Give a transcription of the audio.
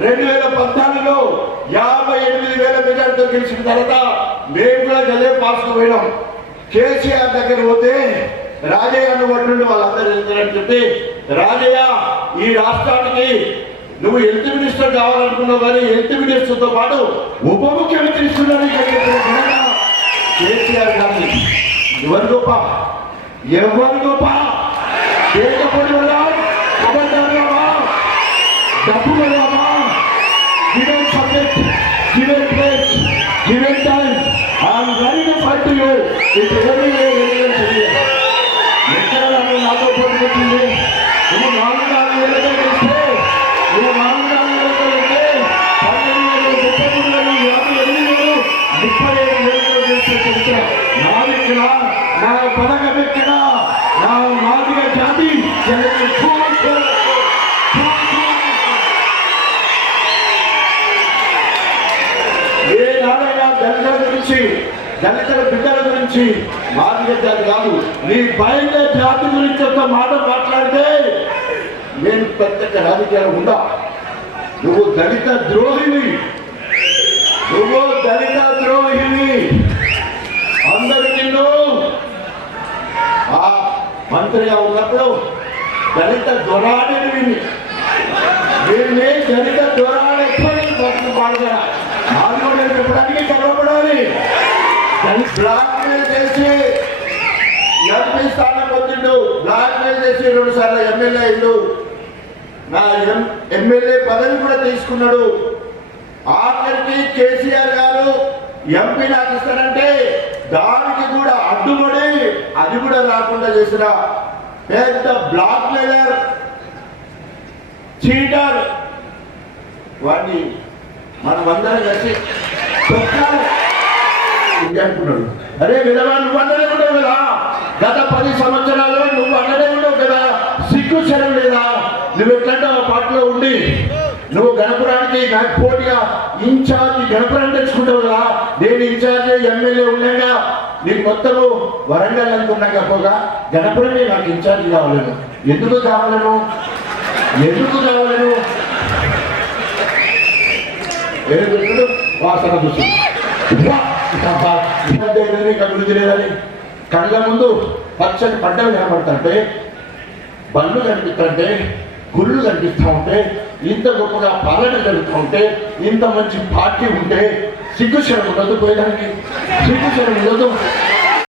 2014లో 58,000 మెజార్టీతో గెలిచిన తర్వాత మేము కూడా గదే పాస్కు పోయినాం. కేసీఆర్ దగ్గర పోతే రాజయ్యను పట్టుండి వాళ్ళందరూ వెళ్తారని చెప్పి, రాజయ్య ఈ రాష్ట్రానికి నువ్వు హెల్త్ మినిస్టర్ కావాలనుకున్నావు, కానీ హెల్త్ మినిస్టర్తో పాటు ఉప ముఖ్యమంత్రి ఇస్తున్నాను కేసీఆర్ గారిని. ఎవరు గొప్ప పేదపడి వల్ల డబ్బు వెళ్ళామా? Given subject, given place, given time, I'm ready to fight to you. ఎక్కడ నాతో పోటీ నువ్వు 4 ఏళ్ళతో చేస్తే, నువ్వు 4 ఏళ్ళతో వెళ్తే 12,000, 33,000, 57,000 చేస్తే చరిత్ర నాదిక్కడ, నా పథకం ఎక్కడ, నా మాదిగ జాతి ఏనాడైనా దళితుల గురించి, దళితుల బిడ్డల గురించి, మాదిగ జాతి కాదు నీ బయట జాతి గురించి ఒక మాట మాట్లాడితే నేను ప్రత్యేక రాజకీయాలు ఉందా? నువ్వు దళిత ద్రోహివి, నువ్వు దళిత ద్రోహివి. అందరు నిన్ను ఆ మంత్రిగా ఉన్నప్పుడు దళిత దొరాడిని వీరిని దళిత దొరాడు పాడగా ఆందోళన చెప్పడానికి గర్వపడాలి. బ్లాక్ మెయిల్ చేసి ఎంపీ స్థానం పొందిండు, బ్లాక్ మెయిల్ చేసి 2 సార్లు ఎమ్మెల్యే అయిండు, నా ఎమ్మెల్యే పదవి కూడా తీసుకున్నాడు. ఆఖరికి కేసీఆర్ గారు ఎంపీ నాకు ఇస్తానంటే దానికి కూడా అడ్డుపడి అది కూడా రాకుండా చేసిన పెద్ద బ్లాక్ మెయిలర్, చీటర్. వాడిని మనమందరం కలిసి అనుకున్నాడు. అరే విధవా, నువ్వు అన్నదే ఉండవు కదా, గత 10 సంవత్సరాలు నువ్వు అన్నదే ఉండవు కదా, సిగ్గు చెరవు లేదా? నువ్వు ఎట్లంటే ఆ పార్టీలో ఉండి నువ్వు గణపురానికి నాకు పోటీగా ఇన్ఛార్జి గణపురాన్ని తెచ్చుకుంటావు కదా, నేను ఇన్ఛార్జి ఎమ్మెల్యే ఉన్నాగా నీకు మొత్తము వరంగల్ అనుకున్నాక పోగా గణపురమే నాకు ఇన్ఛార్జి కావాలను. ఎందుకు కావాలను? వాసన చూసి అభివృద్ధి లేదని కళ్ళ ముందు పచ్చని పంటలు కనబడుతుంటే, బళ్ళు కనిపిస్తుంటే, గుళ్ళు కనిపిస్తూ ఉంటే, ఇంత గొప్పగా పాలన జరుగుతూ ఉంటే, ఇంత మంచి పార్టీ ఉంటే సిగ్గుశరం ఉండదు, పోయేదానికి సిగ్గుశరం ఉండదు.